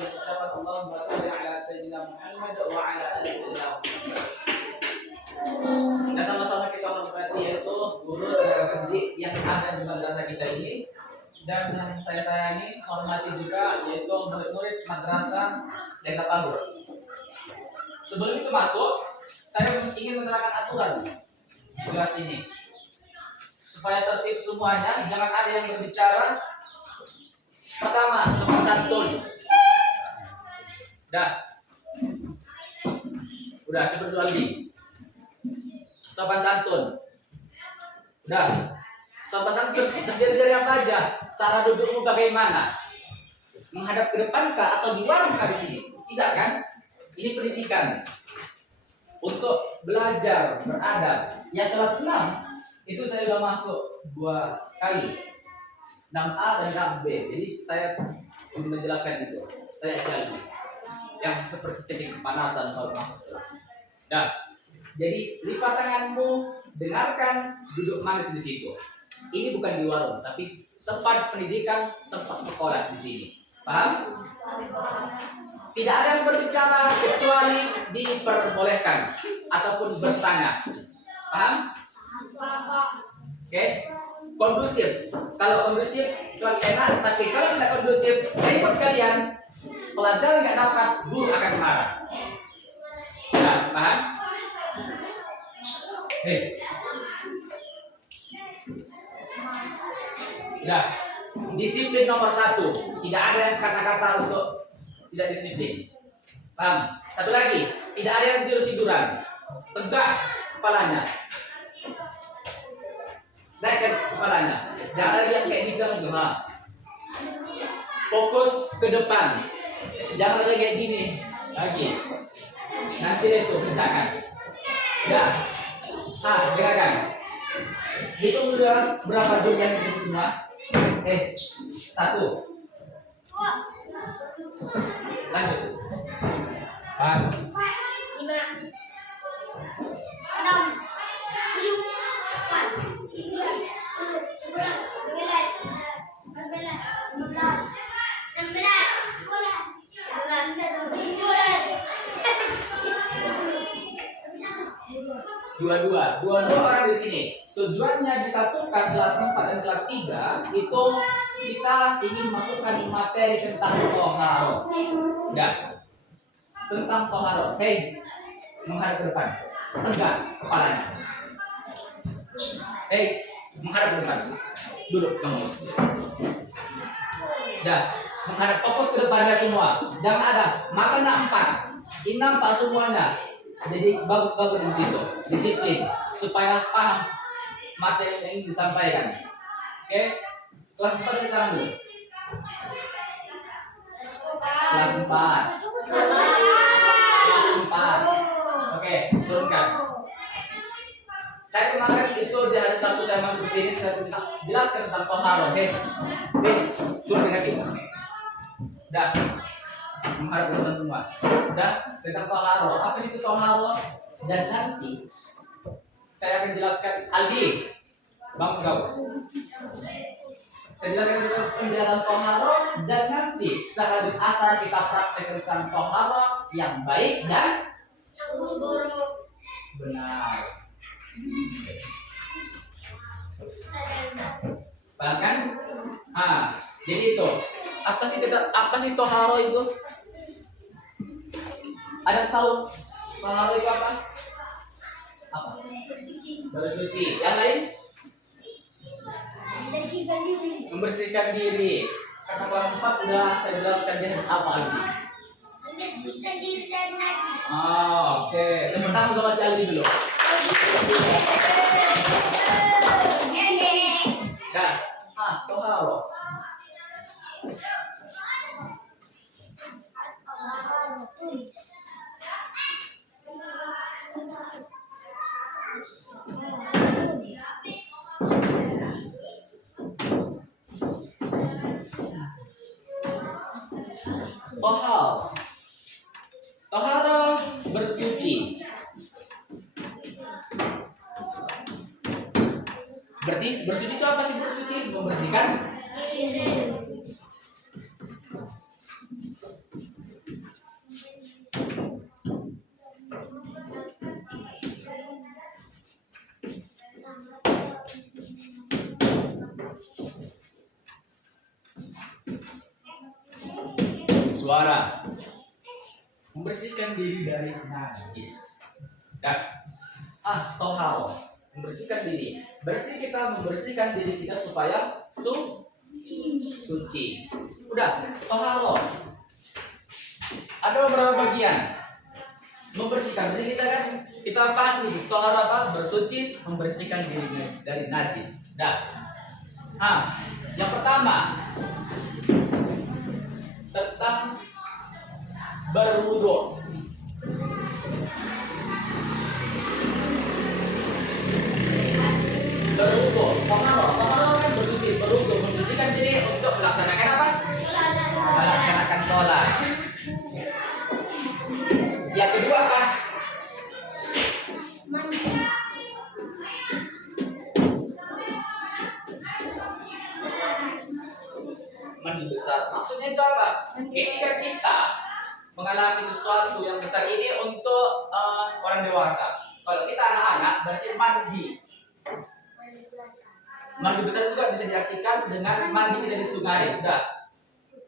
ucapan Allahumma shalli ala sayyidina Muhammad wa ala ali sayyidina Muhammad. Nah, sama-sama kita hormati yaitu guru tenaga pendidik yang ada di madrasah kita ini, dan yang saya sayangi hormati juga yaitu murid-murid madrasah Desa Pabur. Sebelum itu masuk, saya ingin menerangkan aturan kelas ini supaya tertib semuanya, jangan ada yang berbicara. Pertama, sopan santun. Udah coba dulu lagi. Sopan santun. Sopan santun terdiri dari apa aja? Cara dudukmu bagaimana? Menghadap ke depan kah atau di warung kah di sini? Tidak kan? Ini pendidikan untuk belajar beradab. Yang kelas 6 itu saya sudah masuk 2 kali, 6A dan 6B. Jadi saya menjelaskan itu. Saya sekali yang seperti cekik kepanasan kalau masuk kelas. Jadi lipat tanganmu, dengarkan, duduk manis di situ. Ini bukan di warung, tapi tempat pendidikan, tempat sekolah di sini. Paham? Tidak ada yang berbicara kecuali diperbolehkan ataupun bertanya. Paham? Oke? Kondusif. Kalau kondusif, kelas enak. Tapi kalau tidak kondusif, ribut kalian, pelajar nggak dapat, guru akan marah. Paham? Disiplin nomor 1. Tidak ada yang kata-kata untuk tidak disiplin. Paham? Satu lagi, tidak ada yang tidur-tiduran. Tegak kepalanya. Naikkan kepalanya. Jangan ada yang kayak gitu. Fokus ke depan. Jangan ada kayak gini lagi. Nanti itu bentangan. Dengarkan. Hitung dulu berapa jumlah di sini semua. 1. Lanjut. 4, 5, 6, 7, 8, 9, 10, 11, 12, 13, 16, 17, 22 orang di sini. Tujuannya disatukan kelas 4 dan kelas 3 itu kita ingin masukkan materi tentang toharo. Tentang toharo. Menghadap ke depan. Tegak kepalanya. Menghadap ke depan. Duduk kamu. Menghadap, fokus ke depannya semua. Jangan ada matanya 4. Ini nampak semuanya. Jadi bagus-bagus di situ. Disiplin supaya paham materi yang ingin disampaikan. Oke? Kelas 4 kita ambil. Kelas 4. Oke, turunkan. Saya kemarin itu di hari Sabtu saya masuk ke sini, saya jelaskan tentang toharo. Turun lagi. Menghadap teman semua. Tentang toharo. Apa sih itu toharo? Dan nanti saya akan jelaskan. Aldi, bangun kau. Saya jelaskan penjelasan toharo, dan nanti sehabis asar kita praktek tentang toharo yang baik dan buruk. Benar. Paham kan? Jadi itu. Apa sih toharo itu? Ada tahu toharo itu apa? Bersuci. Yang lain? Membersihkan diri. Karena kelas 4 udah saya jelaskan dia apa lagi. Membersihkan diri dari najis. Oke. Yang pertama sama si Aldi dulu. Toharo. Toharo bersuci. Berarti bersuci itu apa sih bersuci? Membersihkan suara. Membersihkan diri dari najis. Dan toharo, membersihkan diri. Berarti kita membersihkan diri kita supaya suci. Udah, toharo. Ada beberapa bagian membersihkan diri kita kan. Kita apa? Toharo apa? Bersuci, membersihkan diri dari najis. Dah. Yang pertama tentang berwudu. Berwudu, toharo kan bersuci, berwudu mensucikan diri untuk melaksanakan apa? Melaksanakan sholat. Yang kedua apa? Mandi besar. Maksudnya itu apa? Ketika kita mengalami sesuatu yang besar ini untuk orang dewasa. Kalau kita anak-anak berarti mandi. Mandi besar juga bisa diartikan dengan mandi kita di sungai. Sudah.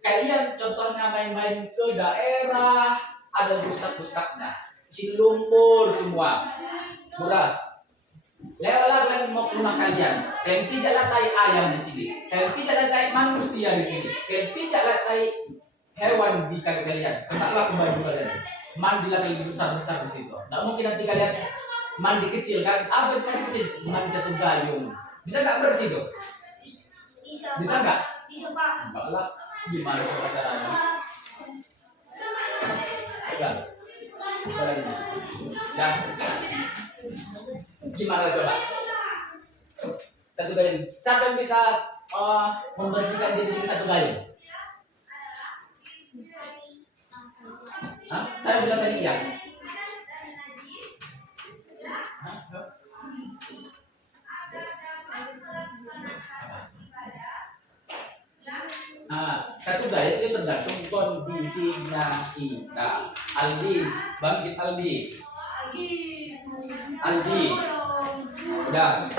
Kalian contohnya main-main ke daerah, ada bustak-bustaknya, isi lumpur semua. Murah. Lewatlah kalian mau ke rumah kalian. Kalian tidak latai ayam di sini. Kalian tidak latai manusia di sini. Kalian tidak latai hewan di kaki kalian. Kenalah ke baju kalian. Mandilah kalian besar-besar di situ. Tidak mungkin nanti kalian mandi kecil kan? Apa itu mandi kecil? Mandi satu gayung. Bisa nggak bersih tuh? Bisa nggak? Bisa Pak. Enggak lah. Gimana cara caranya? Ya. Ya. Gimana coba? Satu gayung. Siapa yang bisa membersihkan diri satu gayung? Saya bilang tadi ya. Satu gayung itu tergantung kondisinya kita. Aldi, bangkit Aldi. Udah,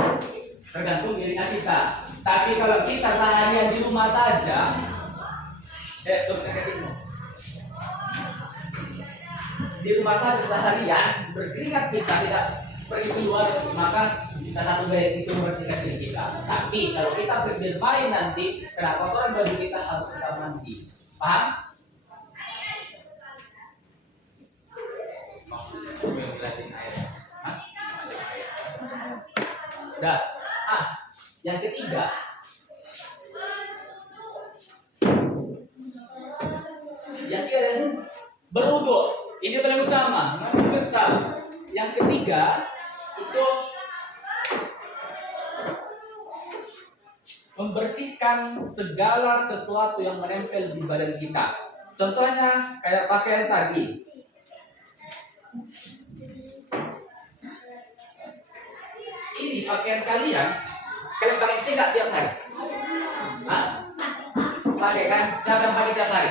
tergantung dirinya kita. Tapi kalau kita seharian di rumah saja, di rumah saja seharian berkeringat kita tidak pergi keluar, maka bisa satu gaya itu membersihkan diri kita. Tapi kalau kita bermain nanti, kena kotoran baju kita harus kita mandi. Paham? Udah. Yang ketiga, berwudu. Ini paling utama, yang besar. Yang ketiga itu membersihkan segala sesuatu yang menempel di badan kita. Contohnya kayak pakaian tadi. Ini pakaian kalian pakai tidak tiap hari? Pakai kan? Siapa yang pakai tiap hari?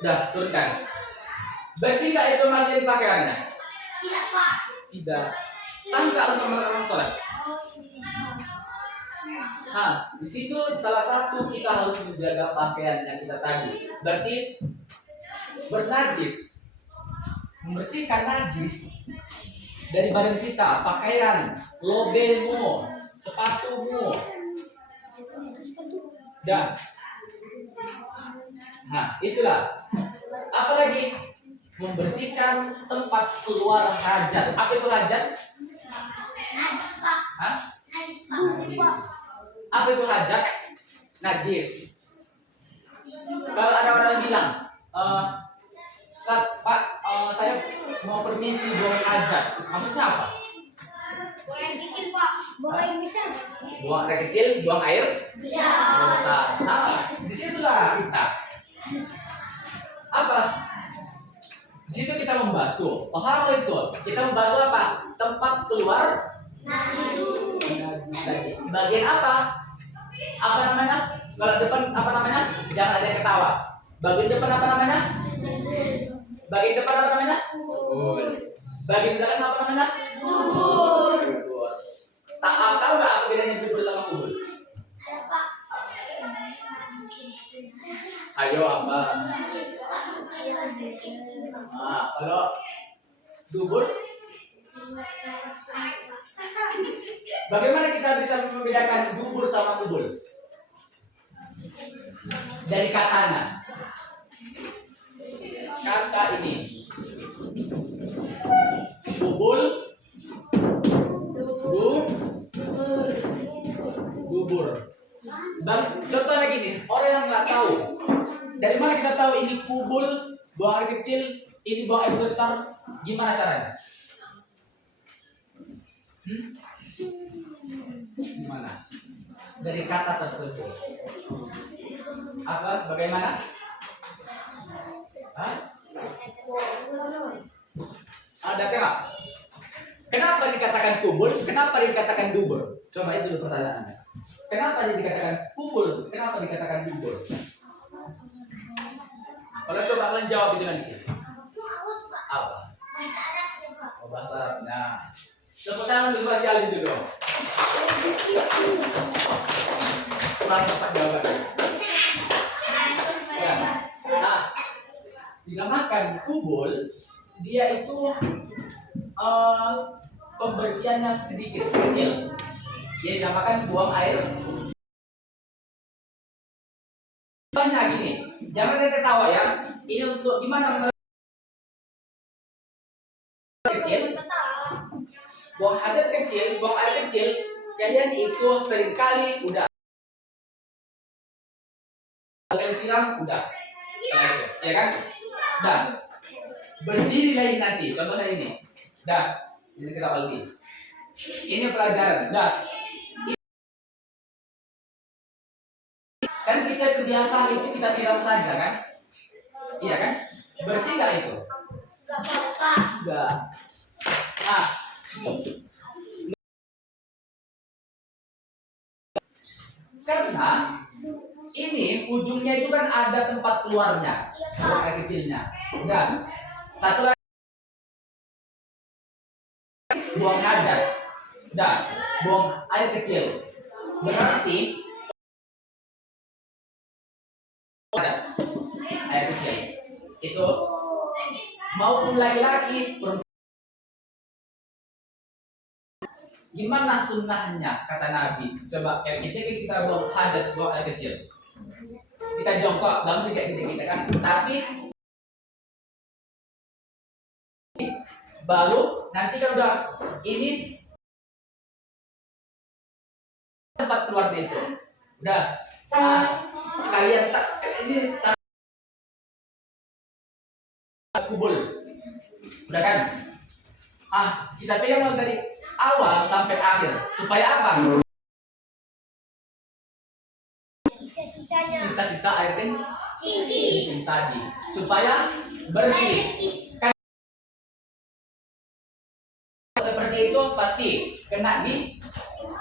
Udah, turunkan. Bersih nggak itu masih di pakaiannya? Tidak Pak. Tidak. Sah nggak untuk melakukan sholat? Di situ salah satu kita harus menjaga pakaian yang kita tadi. Berarti bernajis, membersihkan najis dari badan kita, pakaian, lobemu, sepatumu, dan itulah. Apalagi membersihkan tempat keluar hajat. Apa itu hajat? Najis Pak. Najis Pak. Apa itu hajat? Najis. Kalau ada orang bilang, Ustaz, Pak, saya mau permisi buang hajat. Maksudnya apa? Buang air kecil Pak. Buang air besar. Buang air kecil, buang air besar. Disitulah kita. Apa? Di situ kita membasuh. Toharo itu. Kita membasuh apa? Tempat keluar Najis. Bagian apa? Apa namanya? Kalau depan apa namanya? Jangan ada yang ketawa. Bagian depan apa namanya? Bagian depan apa namanya? Bagian belakang apa namanya? Kubur. Tahu nggak apa bedanya kubur sama kubur? Ada Pak. Ayo apa? Nah, kalau dubur, bagaimana kita bisa membedakan dubur sama kubul? Dari katanya. Kata ini. Kubul, dubur. Dan contoh lagi nih, orang yang nggak tahu. Dari mana kita tahu ini kubul, buang air kecil, ini buang air besar? Gimana caranya? Gimana? Dari kata tersebut. Apa? Bagaimana? Hah? Ada nggak? Kenapa dikatakan kubul? Kenapa dikatakan dubur? Coba itu dulu pertanyaannya. Kenapa dia dikatakan kubul? Kenapa dikatakan dubur? Kalau coba kalian jawab dengan itu. Apa? Oh, bahasa Arab. Nah, tepuk tangan untuk Mas Yalin dulu. Kurang tepat jawabannya. Ya. Nah, dinamakan kubul, dia itu pembersihannya sedikit kecil. Dia dinamakan buang air. Contohnya gini, jangan ada ketawa ya. Ini untuk gimana kecil, buang air kecil, kalian itu seringkali udah kalian siram udah, ya kan? Dan berdiri lagi nanti, contohnya ini, dah, ini kita balik. Ini pelajaran, dah. Kan kita kebiasaan itu kita siram saja kan? Iya kan? Bersih nggak itu? Enggak. Nah, karena ini ujungnya itu kan ada tempat keluarnya, buang air kecilnya. Udah. Satu lagi buang hajat. Udah, buang air kecil. Berarti air kecil itu maupun laki-laki perempuan. Gimana sunnahnya kata Nabi? Coba ketika kita buang hajat, buang air kecil, kita jongkok dalam tiga kita kan, tapi baru nanti kan udah ini tempat keluarnya itu udah. Nah, kalian tak ini kubul, udah kan? Kita pegang dari awal sampai akhir supaya apa? Sisa-sisa air kencing tadi supaya bersih. Kan seperti itu pasti kena di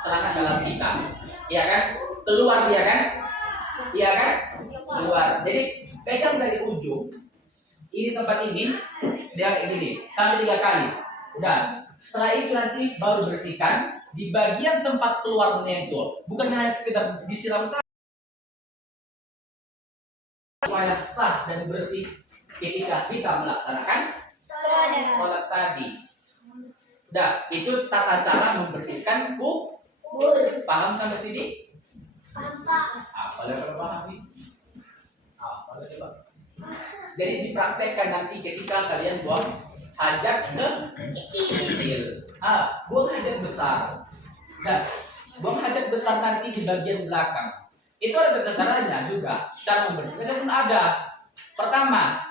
celana dalam kita, iya kan? Keluar dia kan? Iya kan? Keluar. Jadi pegang dari ujung ini tempat ini dia kayak gini sampai 3 kali. Udah. Setelah itu nanti baru bersihkan di bagian tempat keluarnya itu. Bukan hanya sekedar disiram saja. Supaya sah dan bersih ketika kita melaksanakan sholat tadi. Nah, itu tata cara membersihkan kubur. Paham sampai sini? Apa lagi paham nih? Apa lagi Pak? Jadi dipraktekkan nanti ketika kalian buang hajat kecil. Buang hajat besar. Dan buang hajat besar nanti di bagian belakang. Itu ada tata caranya juga. Cara membersihkan pun ada. Pertama,